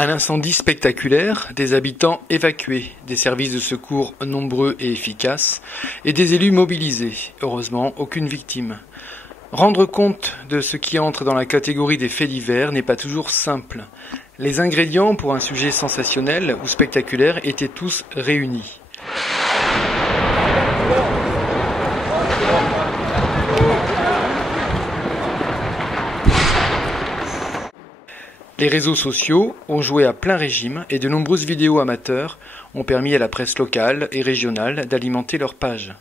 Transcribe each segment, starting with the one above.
Un incendie spectaculaire, des habitants évacués, des services de secours nombreux et efficaces, et des élus mobilisés. Heureusement, aucune victime. Rendre compte de ce qui entre dans la catégorie des faits divers n'est pas toujours simple. Les ingrédients pour un sujet sensationnel ou spectaculaire étaient tous réunis. Les réseaux sociaux ont joué à plein régime et de nombreuses vidéos amateurs ont permis à la presse locale et régionale d'alimenter leurs pages.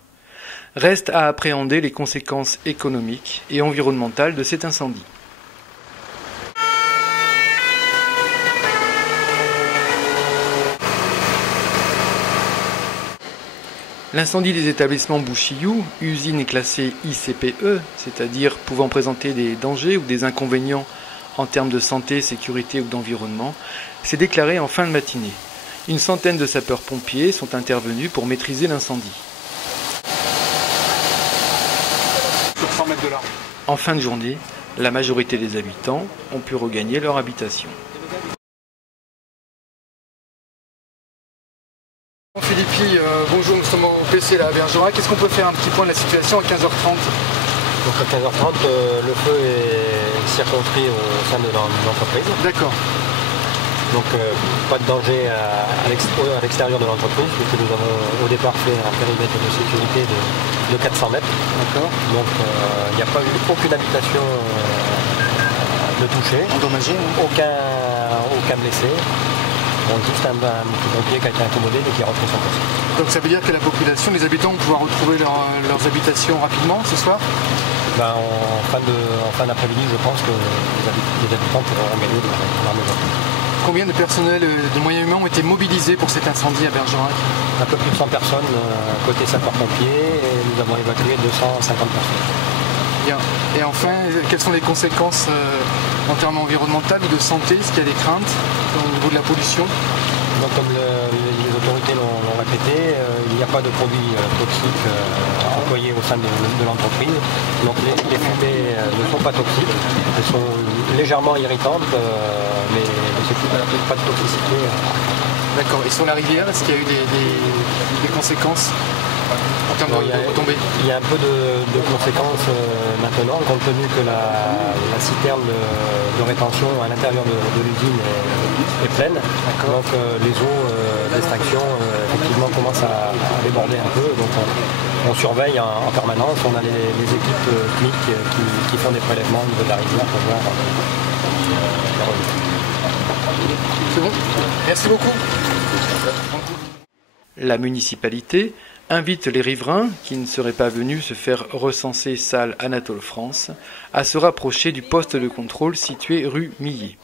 Reste à appréhender les conséquences économiques et environnementales de cet incendie. L'incendie des établissements Bouchillou, usine classée ICPE, c'est-à-dire pouvant présenter des dangers ou des inconvénients en termes de santé, sécurité ou d'environnement, s'est déclaré en fin de matinée. Une centaine de sapeurs-pompiers sont intervenus pour maîtriser l'incendie. En fin de journée, la majorité des habitants ont pu regagner leur habitation. Philippi, bonjour, nous sommes au PC à Bergerac. Est-ce qu'on peut faire un petit point de la situation à 15h30 ? Donc à 15h30, le feu est circonscrit au sein de l'entreprise. D'accord. Donc pas de danger à l'extérieur de l'entreprise, puisque nous avons au départ fait un périmètre de sécurité de 400 mètres. D'accord. Donc il n'y a pas eu aucune habitation de touchée. Endommagée, hein. Aucun blessé. Donc juste un petit pompier qui a été incommodé et qui est rentré sans poste. Donc ça veut dire que la population, les habitants vont pouvoir retrouver leurs habitations rapidement ce soir ? En fin d'après-midi, je pense que les habitants pourront regagner leur maison. Combien de personnels de moyens humains ont été mobilisés pour cet incendie à Bergerac ? Un peu plus de 100 personnes côté sapeurs-pompiers et nous avons évacué 250 personnes. Bien. Et enfin, quelles sont les conséquences en termes environnementaux ou de santé ? Est-ce qu'il y a des craintes au niveau de la pollution ? Donc, comme les autorités l'ont répété, il n'y a pas de produits toxiques employés au sein de l'entreprise. Donc les fumées ne sont pas toxiques, elles sont légèrement irritantes, mais c'est pas de toxicité. D'accord. Et sur la rivière, est-ce qu'il y a eu des conséquences en termes de retombées ? Il y a un peu de conséquences maintenant, compte tenu que la citerne de rétention à l'intérieur de l'usine est pleine. Donc les eaux d'extraction effectivement commencent à déborder un peu. Donc on surveille en permanence. On a les équipes CMIC qui font des prélèvements au niveau de la rivière pour voir la remontée. C'est bon ? Merci beaucoup. La municipalité invite les riverains, qui ne seraient pas venus se faire recenser salle Anatole France, à se rapprocher du poste de contrôle situé rue Millet.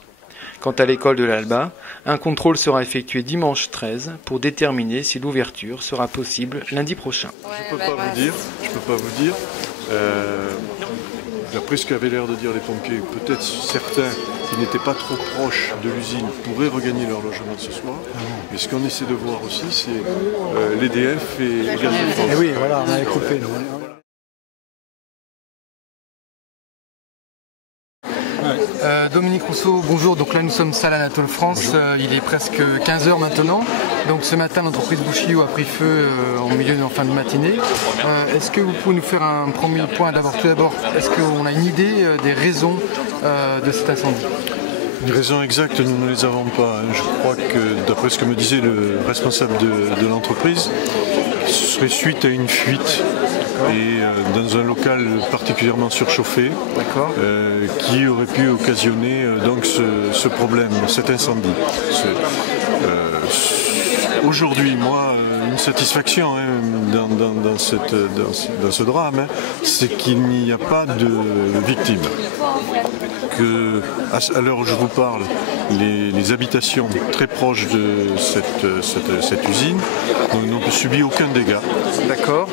Quant à l'école de l'Alba, un contrôle sera effectué dimanche 13 pour déterminer si l'ouverture sera possible lundi prochain. Je peux pas vous dire. D'après ce qu'avaient l'air de dire les pompiers, peut-être certains qui n'étaient pas trop proches de l'usine pourraient regagner leur logement ce soir. Mais ce qu'on essaie de voir aussi, c'est l'EDF et Gaz de France. Et oui, voilà, on avait coupé. Dominique Rousseau, bonjour. Donc là, nous sommes salle Anatole France. Il est presque 15h maintenant. Donc ce matin, l'entreprise Bouchillou a pris feu en fin de matinée. Est-ce que vous pouvez nous faire un premier point tout d'abord, est-ce qu'on a une idée des raisons de cet incendie ? Les raisons exactes, nous ne les avons pas. Je crois que, d'après ce que me disait le responsable de l'entreprise, ce serait suite à une fuite et dans un local particulièrement surchauffé qui aurait pu occasionner donc ce problème, cet incendie. Aujourd'hui, moi, une satisfaction dans ce drame, c'est qu'il n'y a pas de victimes. À l'heure où je vous parle, les habitations très proches de cette usine n'ont subi aucun dégât. D'accord.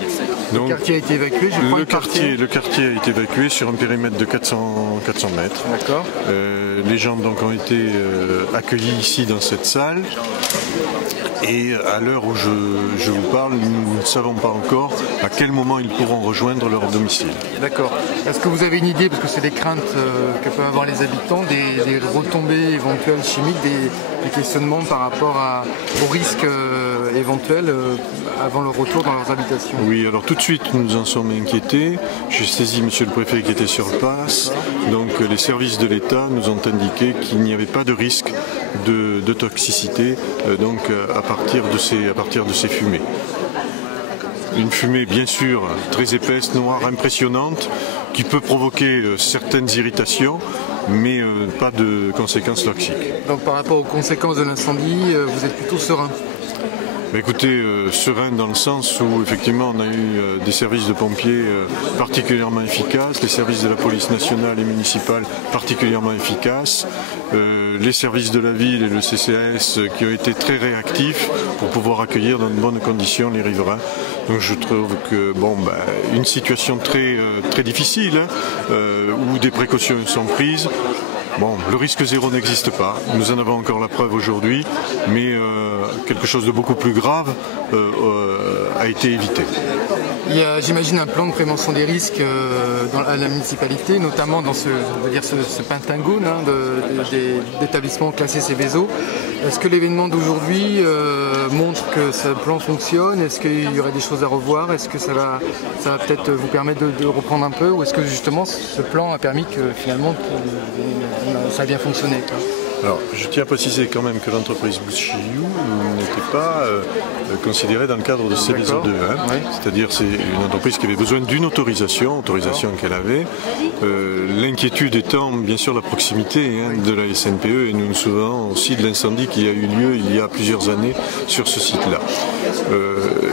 Le quartier a été évacué, je crois. Le quartier a été évacué sur un périmètre de 400 mètres. D'accord. Les gens donc ont été accueillis ici dans cette salle. Et à l'heure où je vous parle, nous ne savons pas encore à quel moment ils pourront rejoindre leur domicile. D'accord. Est-ce que vous avez une idée, parce que c'est des craintes que peuvent avoir les habitants, des retombées éventuelles chimiques, des questionnements par rapport aux risques éventuels avant le retour dans leurs habitations? Oui, alors tout de suite nous nous en sommes inquiétés. J'ai saisi monsieur le préfet qui était sur place. Donc les services de l'État nous ont indiqué qu'il n'y avait pas de risque de toxicité à partir de ces fumées. Une fumée bien sûr très épaisse, noire, impressionnante, qui peut provoquer certaines irritations, mais pas de conséquences toxiques. Donc par rapport aux conséquences de l'incendie, vous êtes plutôt serein? Écoutez, serein dans le sens où effectivement on a eu des services de pompiers particulièrement efficaces, les services de la police nationale et municipale particulièrement efficaces, les services de la ville et le CCAS qui ont été très réactifs pour pouvoir accueillir dans de bonnes conditions les riverains. Donc je trouve que une situation très difficile où des précautions sont prises. Bon, le risque zéro n'existe pas, nous en avons encore la preuve aujourd'hui, mais quelque chose de beaucoup plus grave a été évité. Il y a, j'imagine, un plan de prévention des risques à la municipalité, notamment dans ce pentagone d'établissements classés Seveso. Est-ce que l'événement d'aujourd'hui montre que ce plan fonctionne? Est-ce qu'il y aurait des choses à revoir? Est-ce que ça va peut-être vous permettre de reprendre un peu? Ou est-ce que justement ce plan a permis que finalement ça a bien fonctionné, quoi? Alors, je tiens à préciser quand même que l'entreprise Bouchiou n'était pas considérée dans le cadre de Seveso 2. Hein. Oui. C'est-à-dire c'est une entreprise qui avait besoin d'une autorisation qu'elle avait. L'inquiétude étant bien sûr la proximité de la SNPE, et nous nous souvenons aussi de l'incendie qui a eu lieu il y a plusieurs années sur ce site-là.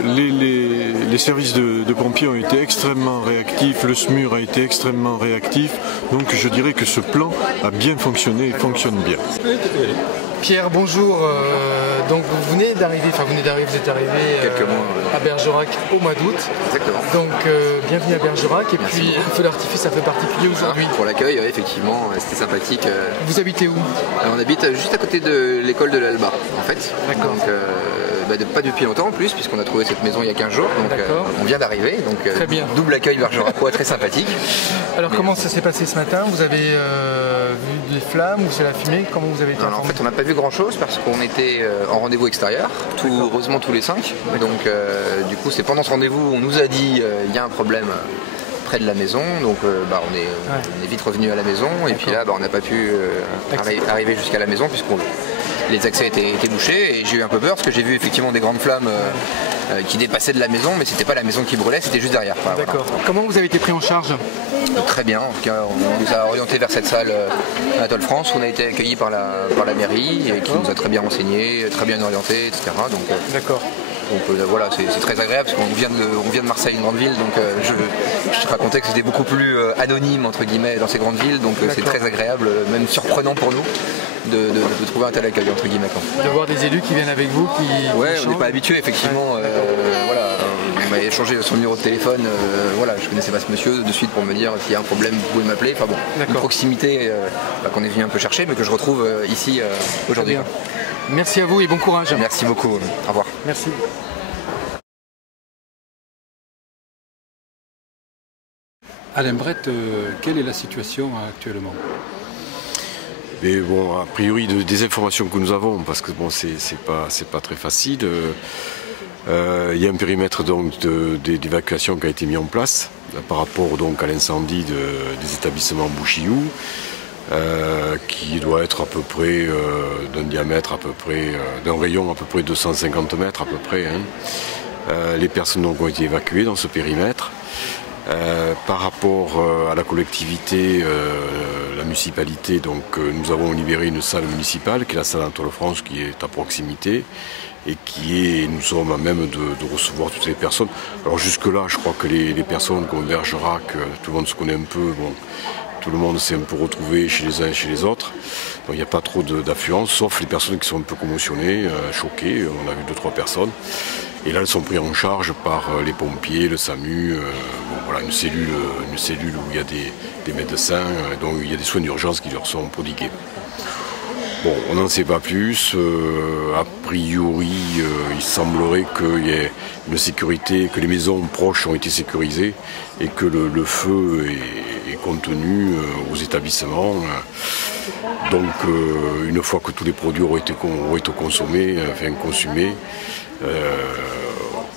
Les services de pompiers ont été extrêmement réactifs, le SMUR a été extrêmement réactif, donc je dirais que ce plan a bien fonctionné et fonctionne bien. Pierre, bonjour. Donc vous êtes arrivé quelques mois à Bergerac au mois d'août. Exactement. Donc bienvenue à Bergerac. Et merci puis un feu d'artifice un peu particulier aujourd'hui. Pour l'accueil, oui, effectivement, c'était sympathique. Vous habitez où? Alors, on habite juste à côté de l'école de l'Alba, en fait. D'accord. Donc, pas depuis longtemps en plus, puisqu'on a trouvé cette maison il y a 15 jours. Donc on vient d'arriver. Donc très bien. Double accueil bergeracois, très sympathique. Alors comment ça s'est passé ce matin? Vous avez vu des flammes ou c'est la fumée? Comment vous avez été informé? En fait, on n'a pas vu grand chose parce qu'on était en rendez-vous extérieur, heureusement tous les 5. Donc du coup, c'est pendant ce rendez-vous, on nous a dit il y a un problème près de la maison, donc on est vite revenu à la maison. Et puis là, on n'a pas pu arriver jusqu'à la maison puisque les accès étaient bouchés, et j'ai eu un peu peur parce que j'ai vu effectivement des grandes flammes qui dépassaient de la maison, mais c'était pas la maison qui brûlait, c'était juste derrière. D'accord. Voilà. Comment vous avez été pris en charge? Très bien, en tout cas, on nous a orientés vers cette salle Anatole France, où on a été accueillis par la mairie et qui nous a très bien renseignés, très bien orientés, etc. D'accord. Donc voilà, c'est très agréable parce qu'on vient de Marseille, une grande ville, donc je te racontais que c'était beaucoup plus anonyme entre guillemets dans ces grandes villes, donc c'est très agréable, même surprenant pour nous de trouver un tel accueil entre guillemets. De voir des élus qui viennent avec vous, Ouais, on n'est pas habitué effectivement. Voilà, on m'a échangé son numéro de téléphone. Voilà, je connaissais pas ce monsieur de suite pour me dire s'il y a un problème, vous pouvez m'appeler. Enfin bon, une proximité qu'on est venu un peu chercher, mais que je retrouve ici aujourd'hui. Merci à vous et bon courage. Merci beaucoup. Au revoir. Merci. Alain Brett, quelle est la situation actuellement? Mais bon, a priori, des informations que nous avons, parce que bon, c'est pas très facile. Il y a un périmètre d'évacuation qui a été mis en place par rapport donc à l'incendie des établissements Bouchiou, qui doit être à peu près d'un diamètre d'un rayon à peu près 250 mètres à peu près. Hein. Les personnes donc ont été évacuées dans ce périmètre. Par rapport à la collectivité, la municipalité, donc nous avons libéré une salle municipale qui est la salle Anatole France, qui est à proximité et nous sommes à même de recevoir toutes les personnes. Alors jusque là, je crois que les personnes comme Bergerac, tout le monde se connaît un peu, bon, tout le monde s'est un peu retrouvé chez les uns et chez les autres. Donc il n'y a pas trop d'affluence, sauf les personnes qui sont un peu commotionnées, choquées. On a vu 2-3 personnes. Et là, elles sont prises en charge par les pompiers, le SAMU, voilà, une cellule où il y a des médecins, donc il y a des soins d'urgence qui leur sont prodigués. Bon, on n'en sait pas plus. A priori, il semblerait qu'il y ait une sécurité, que les maisons proches ont été sécurisées et que le feu est contenu aux établissements. Donc, une fois que tous les produits auront été consumés,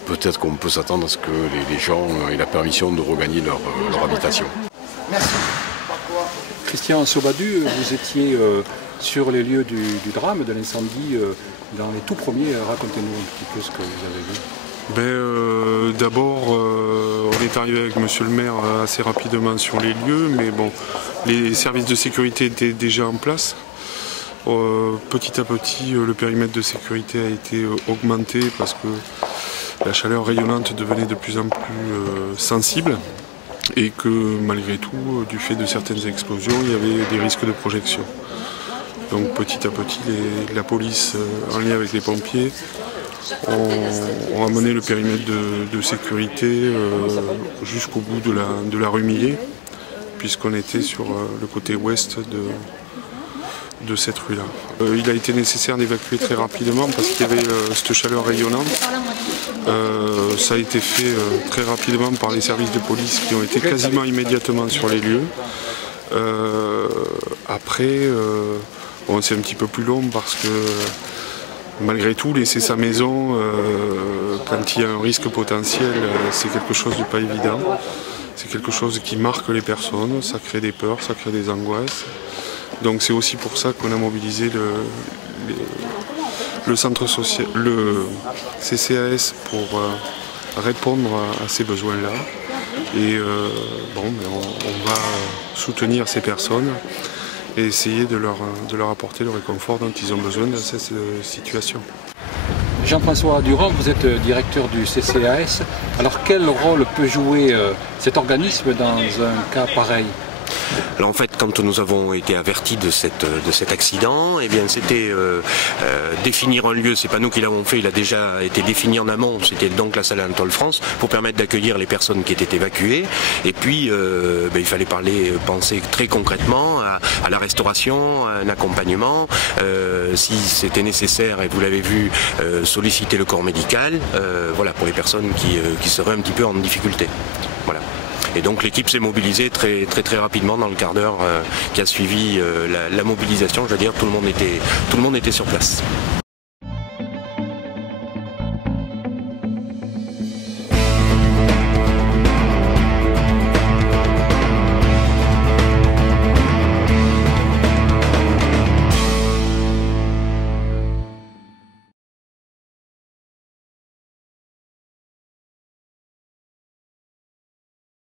peut-être qu'on peut s'attendre à ce que les gens aient la permission de regagner leur habitation. Merci. Christian Sobadu, vous étiez sur les lieux du drame, de l'incendie, dans les tout premiers. Racontez-nous un petit peu ce que vous avez vu. D'abord, on est arrivé avec monsieur le maire assez rapidement sur les lieux, mais bon, les services de sécurité étaient déjà en place. Petit à petit, le périmètre de sécurité a été augmenté parce que la chaleur rayonnante devenait de plus en plus sensible et que malgré tout, du fait de certaines explosions, il y avait des risques de projection. Donc petit à petit, la police, en lien avec les pompiers, ont amené le périmètre de sécurité jusqu'au bout de la rue Millet, puisqu'on était sur le côté ouest de cette rue-là. Il a été nécessaire d'évacuer très rapidement parce qu'il y avait cette chaleur rayonnante. Ça a été fait très rapidement par les services de police qui ont été quasiment immédiatement sur les lieux. Après, c'est un petit peu plus long parce que malgré tout, laisser sa maison quand il y a un risque potentiel, c'est quelque chose de pas évident. C'est quelque chose qui marque les personnes, ça crée des peurs, ça crée des angoisses. Donc c'est aussi pour ça qu'on a mobilisé le centre social, le CCAS pour répondre à ces besoins-là. Et on va soutenir ces personnes et essayer de leur apporter le réconfort dont ils ont besoin dans cette situation. Jean-François Durand, vous êtes directeur du CCAS. Alors quel rôle peut jouer cet organisme dans un cas pareil ? Alors en fait, quand nous avons été avertis de cet accident, eh bien c'était définir un lieu. C'est pas nous qui l'avons fait, il a déjà été défini en amont. C'était donc la salle Anatole France pour permettre d'accueillir les personnes qui étaient évacuées. Et puis il fallait penser très concrètement à la restauration, à un accompagnement. Si c'était nécessaire, et vous l'avez vu, solliciter le corps médical. Voilà, pour les personnes qui seraient un petit peu en difficulté. Voilà. Et donc l'équipe s'est mobilisée très rapidement dans le quart d'heure qui a suivi la mobilisation. Je veux dire, tout le monde était sur place.